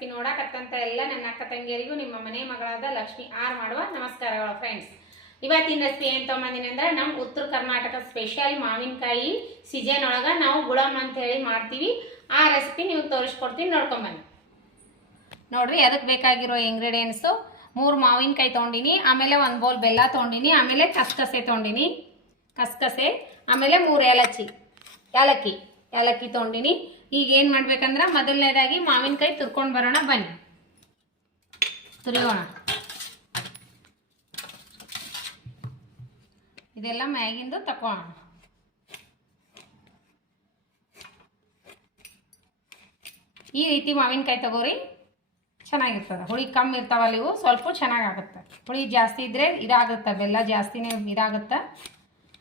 Recipe ನೋಡಕತ್ತಂತ ಎಲ್ಲ ನನ್ನ ಅಕ್ಕ ತಂಗಿಯರಿಗೂ ನಿಮ್ಮ ಮನೆ ಮಗಳಾದ ಲಕ್ಷ್ಮಿ ಆರ್ ಮಾಡುವ ನಮಸ್ಕಾರಗಳು ಫ್ರೆಂಡ್ಸ್. ಇವತ್ತಿನ ರೆಸಿಪಿ ಏನು ತೊಗೊಂಬಂದಿನಿ ಅಂದ್ರೆ ನಮ್ಮ ಉತ್ತರ ಕರ್ನಾಟಕ ಸ್ಪೆಷಲ್ ಮಾವಿನಕಾಯಿ ಸೀಸನ್ ಒಳಗೆ ನಾವು ಗುಳಮ್ ಅಂತ ಹೇಳಿ ಮಾಡ್ತೀವಿ. ಆ ರೆಸಿಪಿ ನೀವು ತೋರಿಸ್ಕೊಡ್ತೀನಿ, ನೋಡ್ಕೊಂಬನ್ನಿ. ನೋಡ್ರಿ, ಅದಕ್ಕೆ ಬೇಕಾಗಿರೋ ಇಂಗ್ರೀಡಿಯೆಂಟ್ಸು 3 ಮಾವಿನಕಾಯಿ ತೊಗೊಂಡಿನಿ, ಆಮೇಲೆ 1 ಬೌಲ್ ಬೆಲ್ಲ ತೊಗೊಂಡಿನಿ, ಆಮೇಲೆ ಕಸಕಸೆ ತೊಗೊಂಡಿನಿ, ಆಮೇಲೆ 3 ಏಲಕ್ಕಿ ತೊಗೊಂಡಿನಿ. ಈಗ ಏನು ಮಾಡ್ಬೇಕಂದ್ರೆ ಮೊದಲನೇದಾಗಿ ಮಾವಿನಕಾಯಿ ತುರ್ಕೊಂಡು ಬರೋಣ, ಬನ್ನಿ ತುರಿಯೋಣ. ಇದೆಲ್ಲ ಮ್ಯಾಗಿಂದು ತಕೊಳ್ಳೋಣ. ಈ ರೀತಿ ಮಾವಿನಕಾಯಿ ತಗೋರಿ, ಚೆನ್ನಾಗಿರ್ತದೆ. ಹುಳಿ ಕಮ್ಮಿ ಇರ್ತಾವಲ್ಲ ಇವು, ಸ್ವಲ್ಪ ಚೆನ್ನಾಗಾಗುತ್ತೆ. ಹುಳಿ ಜಾಸ್ತಿ ಇದ್ರೆ ಇದಾಗುತ್ತೆ, ಬೆಲ್ಲ ಜಾಸ್ತಿನೇ ಇದಾಗುತ್ತೆ.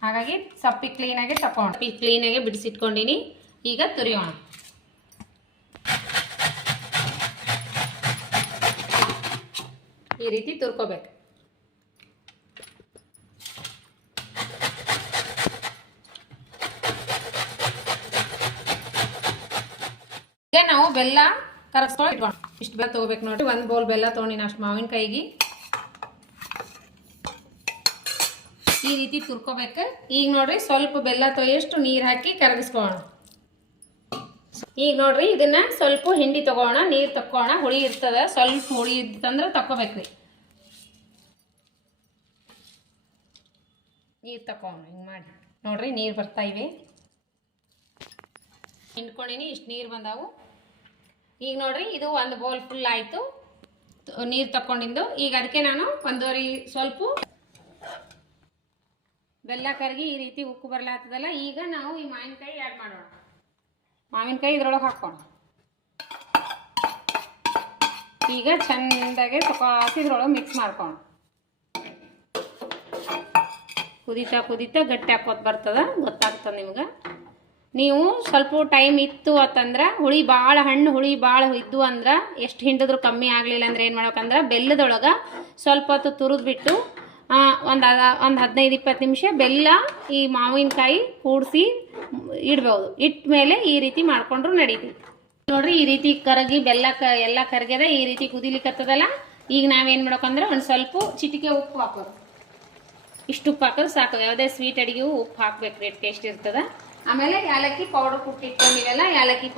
ಹಾಗಾಗಿ ಸಪ್ಪಿ ಕ್ಲೀನಾಗಿ ತಗೊಂಡು ಕ್ಲೀನಾಗಿ ಬಿಡಿಸಿಟ್ಕೊಂಡಿನಿ. ಈಗ ತುರಿಯೋಣ. ಈ ರೀತಿ ತುರ್ಕೋಬೇಕು. ಈಗ ನಾವು ಬೆಲ್ಲ ಕರಗಿಸ್ಕೊಂಡು ಇಟ್ಕೊಂಡು ಇಷ್ಟು ಬೆಲ್ಲ ತೊಗೋಬೇಕು ನೋಡ್ರಿ. 1 ಬೌಲ್ ಬೆಲ್ಲ ತೊಗೊಂಡಿನ ಅಷ್ಟು ಮಾವಿನಕಾಯಿಗೆ ಈ ರೀತಿ ತುರ್ಕೋಬೇಕು. ಈಗ ನೋಡ್ರಿ, ಸ್ವಲ್ಪ ಬೆಲ್ಲ ತೊಯ್ಯಷ್ಟು ನೀರು ಹಾಕಿ ಕರಗಿಸ್ಕೊಳ್ಳೋಣ. ಈಗ ನೋಡ್ರಿ, ಇದನ್ನ ಸ್ವಲ್ಪ ಹಿಂಡಿ ತಗೋಣ, ನೀರು ತಕ್ಕೋಣ. ಹುಳಿ ಇರ್ತದ, ಸ್ವಲ್ಪ ಹುಳಿ ಇತ್ತಂದ್ರೆ ತಕ್ಕೋಬೇಕ್ರಿ. ನೀರು ತಕೋಣ. ಹಿಂಗೆ ಮಾಡಿ ನೋಡ್ರಿ, ನೀರು ಬರ್ತಾ ಇವೆ. ಹಿಂಡ್ಕೊಂಡಿನಿ, ಇಷ್ಟು ನೀರು ಬಂದಾವು. ಈಗ ನೋಡ್ರಿ, ಇದು 1 ಬೌಲ್ ಫುಲ್ ಆಯಿತು ನೀರು ತಕ್ಕೊಂಡಿದ್ದು. ಈಗ ಅದಕ್ಕೆ ನಾನು ಸ್ವಲ್ಪ ಬೆಲ್ಲ ಕರಗಿ ಈ ರೀತಿ ಉಕ್ಕು ಬರ್ಲಾಗ್ತದಲ್ಲ. ಈಗ ನಾವು ಈ ಮಾವಿನಕಾಯಿ ಆ್ಯಡ್ ಮಾಡೋಣ. ಮಾವಿನಕಾಯಿ ಇದ್ರೊಳಗೆ ಹಾಕೋಣ. ಈಗ ಚೆಂದಾಗೆ ತಕಾಸಿ ಇದ್ರೊಳಗೆ ಮಿಕ್ಸ್ ಮಾಡ್ಕೋಣ. ಕುದೀತಾ ಗಟ್ಟಿ ಹಾಕೋದು ಬರ್ತದ, ಗೊತ್ತಾಗ್ತದೆ ನಿಮ್ಗೆ. ನೀವು ಸ್ವಲ್ಪ ಟೈಮ್ ಇತ್ತು ಅಂತಂದ್ರೆ, ಹಣ್ಣು ಹುಳಿ ಭಾಳ ಇದ್ದು ಅಂದ್ರೆ, ಎಷ್ಟು ಹಿಂಡಿದ್ರು ಕಮ್ಮಿ ಆಗಲಿಲ್ಲ ಅಂದ್ರೆ ಏನು ಮಾಡ್ಬೇಕಂದ್ರೆ, ಬೆಲ್ಲದೊಳಗೆ ಸ್ವಲ್ಪ ಹೊತ್ತು ತುರಿದ್ಬಿಟ್ಟು ಒಂದು 15-20 ನಿಮಿಷ ಬೆಲ್ಲ ಈ ಮಾವಿನಕಾಯಿ ಕೂಡಿಸಿ ಇಡ್ಬೋದು. ಇಟ್ಟ ಮೇಲೆ ಈ ರೀತಿ ಮಾಡ್ಕೊಂಡ್ರು ನಡೀತೀವಿ. ನೋಡ್ರಿ, ಈ ರೀತಿ ಕರಗಿ ಬೆಲ್ಲ ಎಲ್ಲ ಕರಗ್ಯದ, ಈ ರೀತಿ ಕುದಿಲಿಕ್ಕತ್ತದಲ್ಲ. ಈಗ ನಾವೇನು ಮಾಡ್ಬೇಕಂದ್ರೆ ಒಂದು ಸ್ವಲ್ಪ ಚಿಟಿಕೆ ಉಪ್ಪು ಹಾಕೋದು. ಇಷ್ಟು ಉಪ್ಪು ಹಾಕೋದು ಸಾಕು. ಯಾವುದೇ ಸ್ವೀಟ್ ಅಡಿಗೆಗೂ ಉಪ್ಪು ಹಾಕ್ಬೇಕ್ರಿ, ಟೇಸ್ಟ್ ಇರ್ತದೆ. ಆಮೇಲೆ ಏಲಕ್ಕಿ ಪೌಡರ್ ಕುಟ್ಟಿಟ್ಕೊಂಡಿವೆಲ್ಲ, ಏಲಕ್ಕಿ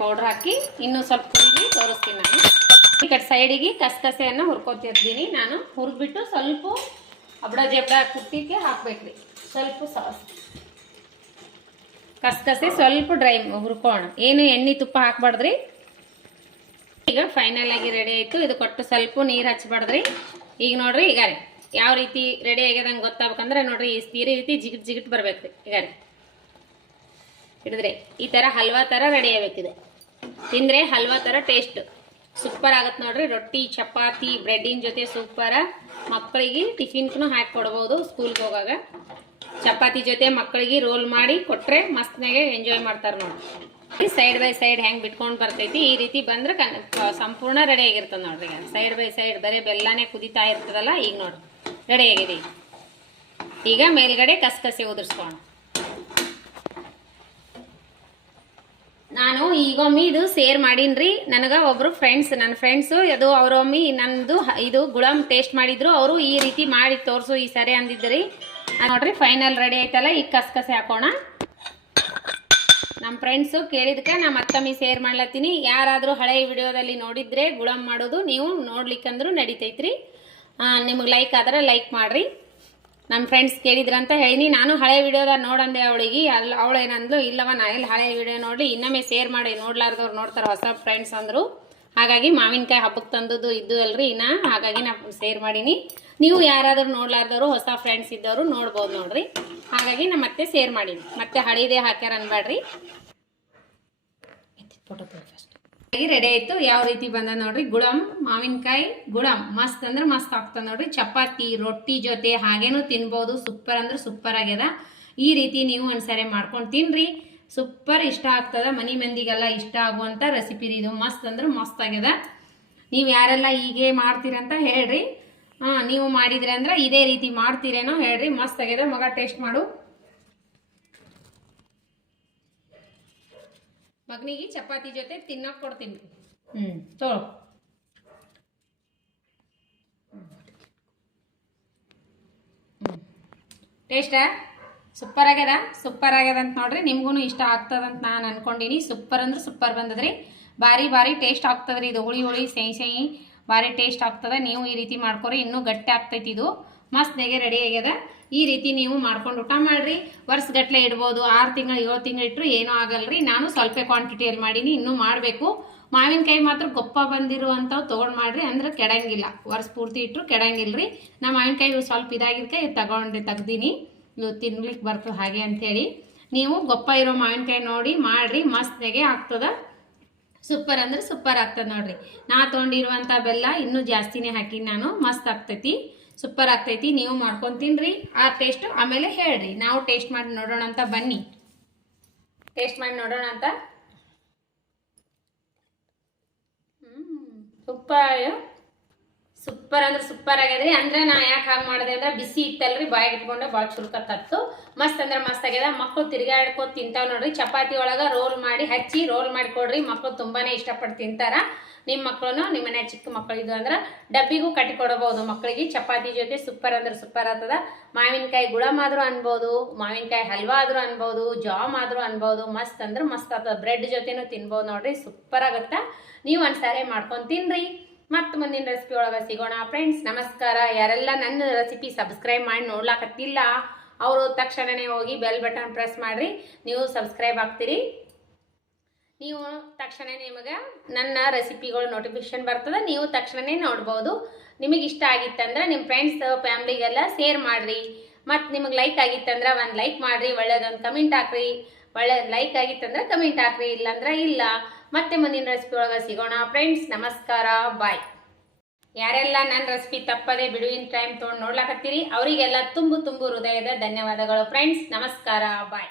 ಪೌಡರ್ ಹಾಕಿ ಇನ್ನೂ ಸ್ವಲ್ಪ ಕುದಿಲಿ ತೋರಿಸ್ತೀನಿ ನಾನು. ಈ ಕಡೆ ಸೈಡಿಗೆ ಕಸಕಸೆಯನ್ನು ಹುರ್ಕೊತಿರ್ತೀನಿ ನಾನು. ಹುರಿದ್ಬಿಟ್ಟು ಸ್ವಲ್ಪ ಜಬ್ಡ ಕುಟ್ಟಿಗೆ ಹಾಕ್ಬೇಕ್ರಿ. ಸ್ವಲ್ಪ ಸಾಸ್ ಕಸಕಸೆ ಸ್ವಲ್ಪ ಡ್ರೈ ಹುರ್ಕೋಣ. ಏನು ಎಣ್ಣೆ ತುಪ್ಪ ಹಾಕ್ಬಾರ್ದ್ರಿ. ಈಗ ಫೈನಲ್ ಆಗಿ ರೆಡಿ ಆಯಿತು. ಇದು ಕೊಟ್ಟು ಸ್ವಲ್ಪ ನೀರು ಹಚ್ಬಾರ್ದ್ರಿ. ಈಗ ನೋಡ್ರಿ, ಈಗ ಯಾವ ರೀತಿ ರೆಡಿ ಆಗ್ಯದಂಗೆ ಗೊತ್ತಾಗ್ಬೇಕಂದ್ರೆ ನೋಡ್ರಿ, ಈ ರೀತಿ ಜಿಗಿಟ್ ಬರ್ಬೇಕ್ರಿ. ಈಗ ಹಿಡಿದ್ರೆ ಈ ಥರ ಹಲ್ವಾ ಥರ ರೆಡಿ ಆಗ್ಬೇಕಿದೆ. ತಿಂದರೆ ಹಲ್ವಾ ಥರ ಟೇಸ್ಟ್ ಸೂಪರ್ ಆಗುತ್ತೆ ನೋಡ್ರಿ. ರೊಟ್ಟಿ, ಚಪಾತಿ, ಬ್ರೆಡ್ಡಿನ ಜೊತೆ ಸೂಪರ. ಮಕ್ಕಳಿಗೆ ಟಿಫಿನ್ಗೂ ಹಾಕಿ ಕೊಡ್ಬೋದು ಸ್ಕೂಲ್ಗೆ ಹೋಗಾಗ. ಚಪಾತಿ ಜೊತೆ ಮಕ್ಕಳಿಗೆ ರೋಲ್ ಮಾಡಿ ಕೊಟ್ಟರೆ ಮಸ್ತ್ನಾಗೆ ಎಂಜಾಯ್ ಮಾಡ್ತಾರೆ ನೋಡ್ರಿ. ಸೈಡ್ ಬೈ ಸೈಡ್ ಹೆಂಗೆ ಬಿಟ್ಕೊಂಡು ಬರ್ತೈತಿ, ಈ ರೀತಿ ಬಂದ್ರೆ ಸಂಪೂರ್ಣ ರೆಡಿ ಆಗಿರ್ತದೆ ನೋಡ್ರಿ. ಸೈಡ್ ಬೈ ಸೈಡ್ ಬರೀ ಬೆಲ್ಲನೇ ಕುದಿತಾ ಇರ್ತದಲ್ಲ. ಈಗ ನೋಡ್ರಿ ರೆಡಿ ಆಗಿದೆ. ಈಗ ಮೇಲ್ಗಡೆ ಕಸಕಸೆ ಉದುರಿಸ್ಕೋಣ. ನಾನು ಈಗೊಮ್ಮೆ ಇದು ಸೇರ್ ಮಾಡೀನ್ರಿ. ನನಗೆ ಒಬ್ಬರು ನನ್ನ ಫ್ರೆಂಡ್ಸು ಅದು ಅವರೊಮ್ಮೆ ನಂದು ಇದು ಗುಳಮ್ ಟೇಸ್ಟ್ ಮಾಡಿದ್ರು. ಅವರು ಈ ರೀತಿ ಮಾಡಿ ತೋರಿಸು ಈ ಸರಿ ಅಂದಿದ್ರಿ. ನೋಡ್ರಿ, ಫೈನಲ್ ರೆಡಿ ಆಯ್ತಲ್ಲ. ಈಗ ಕಸಕಸೆ ಹಾಕೋಣ. ನಮ್ಮ ಫ್ರೆಂಡ್ಸು ಕೇಳಿದಕ್ಕೆ ನಾ ಮತ್ತೊಮ್ಮೆ ಶೇರ್ ಮಾಡ್ಲತ್ತೀನಿ. ಯಾರಾದರೂ ಹಳೆ ವಿಡಿಯೋದಲ್ಲಿ ನೋಡಿದ್ರೆ ಗುಳಮ್ ಮಾಡೋದು ನೀವು ನೋಡ್ಲಿಕ್ಕಂದ್ರೂ ನಡೀತೈತ್ರಿ. ನಿಮಗೆ ಲೈಕ್ ಆದ್ರೆ ಲೈಕ್ ಮಾಡಿರಿ. ನಮ್ಮ ಫ್ರೆಂಡ್ಸ್ ಕೇಳಿದ್ರಂತ ಹೇಳಿನಿ. ನಾನು ಹಳೆ ವಿಡಿಯೋದಾಗ ನೋಡಂದೆ ಅವಳಿಗೆ. ಅವಳೇನಂದ್ಲು, ಇಲ್ಲವ ನಾ ಎಲ್ಲಿ ಹಳೆ ವಿಡಿಯೋ ನೋಡಿ ಇನ್ನೊಮ್ಮೆ ಶೇರ್ ಮಾಡಿ, ನೋಡ್ಲಾರ್ದವ್ರು ನೋಡ್ತಾರೆ ಹೊಸ ಫ್ರೆಂಡ್ಸ್ ಅಂದರು. ಹಾಗಾಗಿ ಮಾವಿನಕಾಯಿ ಹಬ್ಬಕ್ಕೆ ತಂದದ್ದು ಇದ್ದು ಅಲ್ರಿ ಹಾಗಾಗಿ ನಾ ಶೇರ್ ಮಾಡೀನಿ. ನೀವು ಯಾರಾದರೂ ನೋಡ್ಲಾರ್ದವರು ಹೊಸ ಫ್ರೆಂಡ್ಸ್ ಇದ್ದವರು ನೋಡ್ಬೋದು ನೋಡ್ರಿ. ಹಾಗಾಗಿ ನಾ ಮತ್ತೆ ಶೇರ್ ಮಾಡೀನಿ. ಮತ್ತೆ ಹಳೇದೇ ಹಾಕ್ಯಾರ ಅನ್ಬೇಡ್ರಿ. ಫೋಟೋ ಫಸ್ಟ್ ರೆಡಿ ಆಯ್ತು. ಯಾವ ರೀತಿ ಬಂದ ನೋಡ್ರಿ ಗುಳಮ್ ಮಾವಿನಕಾಯಿ ಗುಳಮ್. ಮಸ್ತ್ ಅಂದ್ರೆ ಮಸ್ತ್ ಆಗ್ತದೆ ನೋಡ್ರಿ. ಚಪಾತಿ, ರೊಟ್ಟಿ ಜೊತೆ ಹಾಗೇನು ತಿನ್ಬೋದು. ಸೂಪರ್ ಅಂದ್ರೆ ಸೂಪರ್ ಆಗ್ಯದ. ಈ ರೀತಿ ನೀವು ಒಂದ್ಸರಿ ಮಾಡ್ಕೊಂಡು ತಿನ್ರಿ, ಸೂಪರ್ ಇಷ್ಟ ಆಗ್ತದ. ಮನೆ ಮಂದಿಗೆಲ್ಲ ಇಷ್ಟ ಆಗುವಂಥ ರೆಸಿಪಿ ಇದು. ಮಸ್ತ್ ಅಂದ್ರೆ ಮಸ್ತ್ ಆಗ್ಯದ. ನೀವು ಯಾರೆಲ್ಲ ಹೀಗೆ ಮಾಡ್ತೀರಂತ ಹೇಳ್ರಿ. ನೀವು ಮಾಡಿದ್ರೆ ಅಂದ್ರೆ ಇದೇ ರೀತಿ ಮಾಡ್ತೀರೇನೋ ಹೇಳ್ರಿ. ಮಸ್ತ್ ಆಗ್ಯದ. ಮಗ ಟೇಸ್ಟ್ ಮಾಡು. ಮಗನಿಗೆ ಚಪಾತಿ ಜೊತೆ ತಿನ್ನೋಕೆ ಕೊಡ್ತೀನಿ. ತೋಳು ಟೇಸ್ಟಾ ಸೂಪರ್ ಆಗ್ಯದ ಅಂತ ನೋಡ್ರಿ. ನಿಮ್ಗೂ ಇಷ್ಟ ಆಗ್ತದಂತ ನಾನು ಅನ್ಕೊಂಡಿನಿ. ಸೂಪರ್ ಅಂದ್ರೆ ಸೂಪರ್ ಬಂದದ್ರಿ. ಭಾರಿ ಟೇಸ್ಟ್ ಆಗ್ತದ್ರಿ. ಇದು ಹುಳಿ ಸಿಹಿ ಭಾರಿ ಟೇಸ್ಟ್ ಆಗ್ತದ. ನೀವು ಈ ರೀತಿ ಮಾಡ್ಕೊರಿ, ಇನ್ನೂ ಗಟ್ಟಿ ಆಗ್ತೈತಿ. ಇದು ಮಸ್ತ್ ನೆಗೆ ರೆಡಿ ಆಗ್ಯದ. ಈ ರೀತಿ ನೀವು ಮಾಡ್ಕೊಂಡು ಊಟ ಮಾಡ್ರಿ. ವರ್ಷಗಟ್ಲೆ ಇಡ್ಬೋದು, 6 ತಿಂಗಳು 7 ತಿಂಗಳು ಇಟ್ಟರು ಏನೂ ಆಗಲ್ರಿ. ನಾನು ಸ್ವಲ್ಪ ಕ್ವಾಂಟಿಟಿಯಲ್ಲಿ ಮಾಡೀನಿ, ಇನ್ನೂ ಮಾಡಬೇಕು. ಮಾವಿನಕಾಯಿ ಮಾತ್ರ ಗೊಪ್ಪ ಬಂದಿರುವಂಥವು ತೊಗೊಂಡು ಮಾಡ್ರಿ, ಅಂದ್ರೆ ಕೆಡಂಗಿಲ್ಲ. ವರ್ಷ ಪೂರ್ತಿ ಇಟ್ಟರು ಕೆಡಂಗಿಲ್ರಿ. ನಾ ಮಾವಿನಕಾಯಿ ಸ್ವಲ್ಪ ಇದಾಗಿದ್ಕೆ ತೆಗ್ದೀನಿ. ಇದು ತಿನ್ಲಿಕ್ಕೆ ಬರ್ತದೆ ಹಾಗೆ ಅಂಥೇಳಿ. ನೀವು ಗೊಪ್ಪ ಇರೋ ಮಾವಿನಕಾಯಿ ನೋಡಿ ಮಾಡ್ರಿ, ಮಸ್ತ್ನಾಗೆ ಆಗ್ತದ. ಸೂಪರ್ ಅಂದ್ರೆ ಸೂಪರ್ ಆಗ್ತದೆ ನೋಡ್ರಿ. ನಾ ತೊಗೊಂಡಿರುವಂಥ ಬೆಲ್ಲ ಇನ್ನೂ ಜಾಸ್ತಿನೇ ಹಾಕಿ ನಾನು. ಮಸ್ತ್ ಆಗ್ತೈತಿ, ಸೂಪರ್ ಆಗ್ತೈತಿ. ನೀವು ಮಾಡ್ಕೊಂಡು ತಿನ್ರಿ. ಆ ಟೇಸ್ಟ್ ಆಮೇಲೆ ಹೇಳ್ರಿ. ನಾವು ಟೇಸ್ಟ್ ಮಾಡಿ ನೋಡೋಣ ಅಂತ ಬನ್ನಿ. ಟೇಸ್ಟ್ ಮಾಡಿ ನೋಡೋಣ ಅಂತ. ಸೂಪರ್ ಅಂದ್ರೆ ಸೂಪರ್ ಆಗ್ಯದ್ರಿ. ಅಂದ್ರೆ ನಾ ಯಾಕೆ ಹಾಗೆ ಮಾಡಿದೆ ಅಂದ್ರೆ ಬಿಸಿ ಇತ್ತಲ್ರಿ, ಬಾಯಿಗೆ ಇಟ್ಕೊಂಡೆ ಭಾಳ ಚುರುಕತ್ತತ್ತು. ಮಸ್ತ್ ಅಂದ್ರೆ ಮಸ್ತ್ ಆಗ್ಯದ. ಮಕ್ಕಳು ತಿರ್ಗಾಡ್ಕೋತ ತಿಂತಾವ್ ನೋಡ್ರಿ. ಚಪಾತಿ ಒಳಗೆ ರೋಲ್ ಮಾಡಿ ಹಚ್ಚಿ ರೋಲ್ ಮಾಡಿ ಕೊಡ್ರಿ. ಮಕ್ಕಳು ತುಂಬಾನೇ ಇಷ್ಟಪಟ್ಟು ತಿಂತಾರ. ನಿಮ್ಮ ಮಕ್ಕಳು ನಿಮ್ಮ ಮನೆ ಚಿಕ್ಕ ಮಕ್ಕಳಿದ್ದು ಅಂದ್ರೆ ಡಬ್ಬಿಗೂ ಕಟ್ಟಿ ಕೊಡಬಹುದು ಮಕ್ಕಳಿಗೆ. ಚಪಾತಿ ಜೊತೆ ಸೂಪರ್ ಅಂದ್ರೆ ಸೂಪರ್ ಆಗ್ತದ. ಮಾವಿನಕಾಯಿ ಗುಳಮ್ ಆದ್ರೂ ಅನ್ಬೋದು, ಮಾವಿನಕಾಯಿ ಹಲ್ವಾ ಆದ್ರೂ ಅನ್ಬೋದು, ಜಾಮ್ ಆದ್ರೂ ಅನ್ಬೋದು. ಮಸ್ತ್ ಅಂದ್ರೆ ಮಸ್ತ್ ಆಗ್ತದ. ಬ್ರೆಡ್ ಜೊತೆನೂ ತಿನ್ಬೋದು ನೋಡ್ರಿ. ಸೂಪರ್ ಆಗತ್ತ. ನೀವು ಒಂದ್ಸಾರಿ ಮಾಡ್ಕೊಂಡು ತಿನ್ರಿ. ಮತ್ತೆ ಮುಂದಿನ ರೆಸಿಪಿ ಒಳಗೆ ಸಿಗೋಣ ಫ್ರೆಂಡ್ಸ್. ನಮಸ್ಕಾರ. ಯಾರೆಲ್ಲ ನನ್ನ ರೆಸಿಪಿ ಸಬ್ಸ್ಕ್ರೈಬ್ ಮಾಡಿ ನೋಡ್ಲಾಕತ್ತಿಲ್ಲ ಅವರು ತಕ್ಷಣನೇ ಹೋಗಿ ಬೆಲ್ ಬಟನ್ ಪ್ರೆಸ್ ಮಾಡ್ರಿ. ನೀವು ಸಬ್ಸ್ಕ್ರೈಬ್ ಆಗ್ತೀರಿ. ನೀವು ತಕ್ಷಣ ನಿಮಗೆ ನನ್ನ ರೆಸಿಪಿಗಳು ನೋಟಿಫಿಕೇಶನ್ ಬರ್ತದೆ. ನೀವು ತಕ್ಷಣನೇ ನೋಡ್ಬೋದು. ನಿಮಗೆ ಇಷ್ಟ ಆಗಿತ್ತಂದ್ರೆ ನಿಮ್ಮ ಫ್ರೆಂಡ್ಸ್ ಫ್ಯಾಮ್ಲಿಗೆಲ್ಲ ಶೇರ್ ಮಾಡಿರಿ. ಮತ್ತು ನಿಮಗೆ ಲೈಕ್ ಆಗಿತ್ತಂದ್ರೆ ಒಂದು ಲೈಕ್ ಮಾಡಿರಿ, ಒಳ್ಳೇದೊಂದು ಕಮೆಂಟ್ ಹಾಕ್ರಿ. ಒಳ್ಳೇದು ಲೈಕ್ ಆಗಿತ್ತಂದ್ರೆ ಕಮೆಂಟ್ ಹಾಕ್ರಿ, ಇಲ್ಲಾಂದ್ರೆ ಇಲ್ಲ. ಮತ್ತೆ ಮುಂದಿನ ರೆಸಿಪಿ ಒಳಗೆ ಸಿಗೋಣ ಫ್ರೆಂಡ್ಸ್. ನಮಸ್ಕಾರ, ಬಾಯ್. ಯಾರೆಲ್ಲ ನನ್ನ ರೆಸಿಪಿ ತಪ್ಪದೆ ಬಿಡುವಿನ ಟೈಮ್ ತೊಗೊಂಡು ನೋಡ್ಲಾಕತ್ತೀರಿ ಅವರಿಗೆಲ್ಲ ತುಂಬು ಹೃದಯದ ಧನ್ಯವಾದಗಳು ಫ್ರೆಂಡ್ಸ್. ನಮಸ್ಕಾರ, ಬಾಯ್.